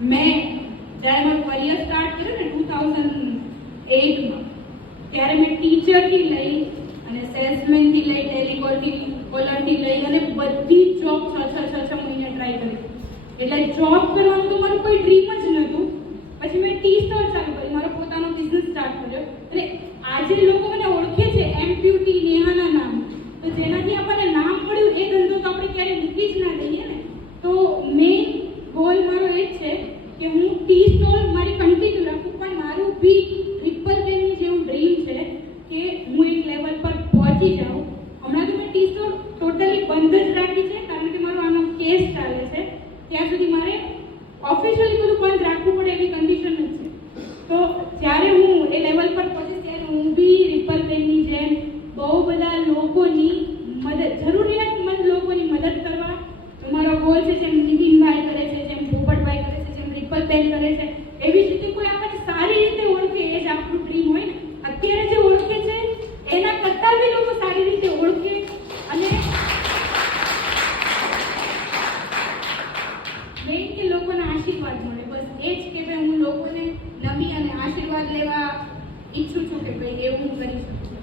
મેં જ્યારે મારું કરિયર સ્ટાર્ટ કર્યું ને 2008માં, ત્યારે મેં ટીચરથી લઈ અને સેલ્સમેનથી લઈ ટેલિકોલરથી લઈ અને બધી જોબ 6 મહિને ટ્રાય કરી. એટલે જોબ કરવાનું તો મારું કોઈ ડ્રીમ જ નહોતું. પછી મેં ટી સ્ટોર ચાલુ કરી, મારો પોતાનો બિઝનેસ સ્ટાર્ટ કર્યો. અને આજે લોકો મને ઓળખે છે એમપ્યુટી નેહાના નામ. તો જેનાથી આપણને નામ મળ્યું એ ધંધો તો આપણે ક્યારેય મૂકી જ ના દઈએ ને. તો મેઇન ગોલ મારો એ જ છે કે હું ટી સ્ટોલ મારી કન્ટિન્યુ રાખું, પણ મારું બી ટ્રિપલ બેનની જેવું ડ્રીમ છે કે હું એક લેવલ પર પહોંચી જાઉં. હમણાં તો મેં ટી સ્ટોર ટોટલી બંધ જ રાખી છે, કારણ કે મારો આનો કેસ ચાલે છે. ત્યાં સુધી મારે ઓફિશિયલી બધું બંધ રાખવું પડે એવી કન્ડિશન જ છે. તો જ્યારે હું એ લેવલ પર પહોંચીશ ત્યારે હું બી ટ્રિપલ બેનની જેમ બહુ બધા લોકોની મદદ, જરૂરિયાતમંદ લોકોની મદદ કરવા મારો ગોલ છે. જેમ નીતિનભાઈ કરે છે, જેમ પોપટભાઈ કરે છે, જેમ ટ્રિપલ બેન કરે છે, એવી જ રીતે કોઈ આપણને સારી રીતે ઓળખે એ જ આપણું ડ્રીમ હોય ને. અત્યારે જે ઓળખે છે એના કરતાં બી લોકો સારી રીતે ઓળખે અને મેઇન કે લોકોના આશીર્વાદ મળે. બસ એ જ કે ભાઈ હું લોકોને નમી અને આશીર્વાદ લેવા ઈચ્છું છું કે ભાઈ એવું હું કરી શકું.